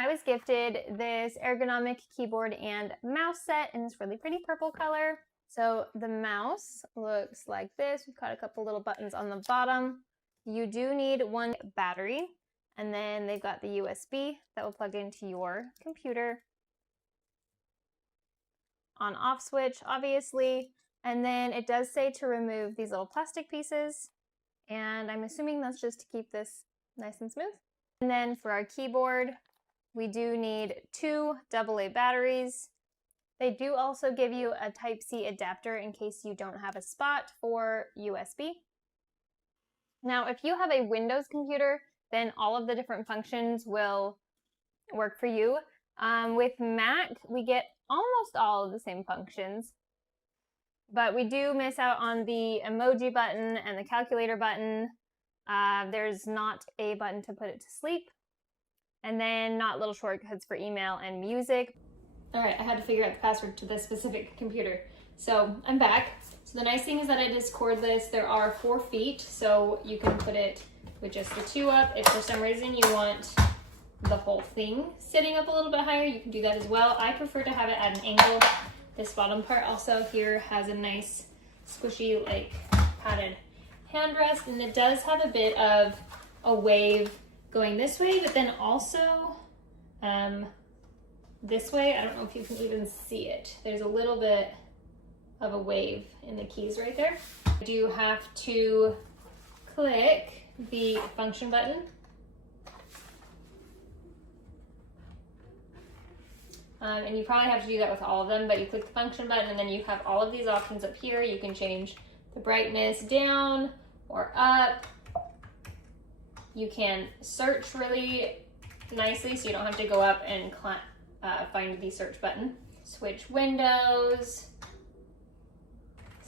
I was gifted this ergonomic keyboard and mouse set in this really pretty purple color. So the mouse looks like this. We've got a couple little buttons on the bottom. You do need one battery, and then they've got the USB that will plug into your computer. On-off switch, obviously, and then it does say to remove these little plastic pieces, and I'm assuming that's just to keep this nice and smooth. And then for our keyboard, we do need 2 AA batteries. They do also give you a Type-C adapter in case you don't have a spot for USB. Now, if you have a Windows computer, then all of the different functions will work for you. With Mac, we get almost all of the same functions, but we do miss out on the emoji button and the calculator button. There's not a button to put it to sleep. And then not little shortcuts for email and music. All right, I had to figure out the password to this specific computer. So I'm back. So the nice thing is that it is cordless. There are 4 feet, so you can put it with just the 2 up. If for some reason you want the whole thing sitting up a little bit higher, you can do that as well. I prefer to have it at an angle. This bottom part also here has a nice squishy, like padded handrest, and it does have a bit of a wave going this way, but then also this way. I don't know if you can even see it. There's a little bit of a wave in the keys right there. I do have to click the function button. And you probably have to do that with all of them, but you click the function button and then you have all of these options up here. You can change the brightness down or up. You can search really nicely, so you don't have to go up and find the search button. Switch windows.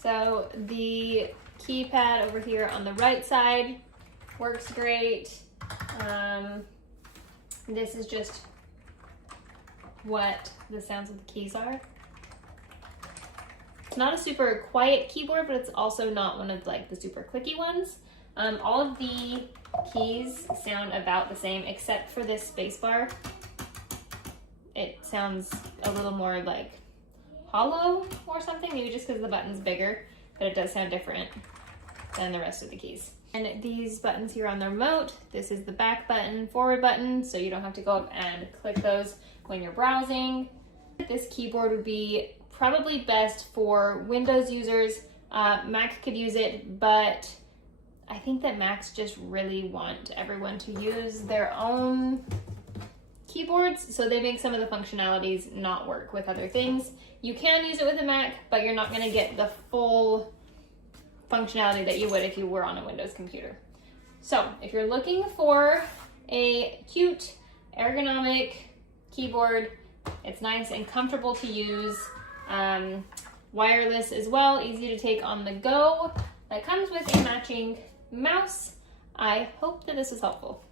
So the keypad over here on the right side works great. This is just what the sounds of the keys are. It's not a super quiet keyboard, but it's also not one of like the super clicky ones. All of the keys sound about the same except for this space bar. It sounds a little more like hollow or something, maybe just because the button's bigger, but it does sound different than the rest of the keys. And these buttons here on the remote, this is the back button, forward button, so you don't have to go up and click those when you're browsing. This keyboard would be probably best for Windows users. Mac could use it, but I think that Macs just really want everyone to use their own keyboards, so they make some of the functionalities not work with other things. You can use it with a Mac, but you're not going to get the full functionality that you would if you were on a Windows computer. So if you're looking for a cute ergonomic keyboard, it's nice and comfortable to use, wireless as well, easy to take on the go, that comes with a matching mouse. I hope that this was helpful.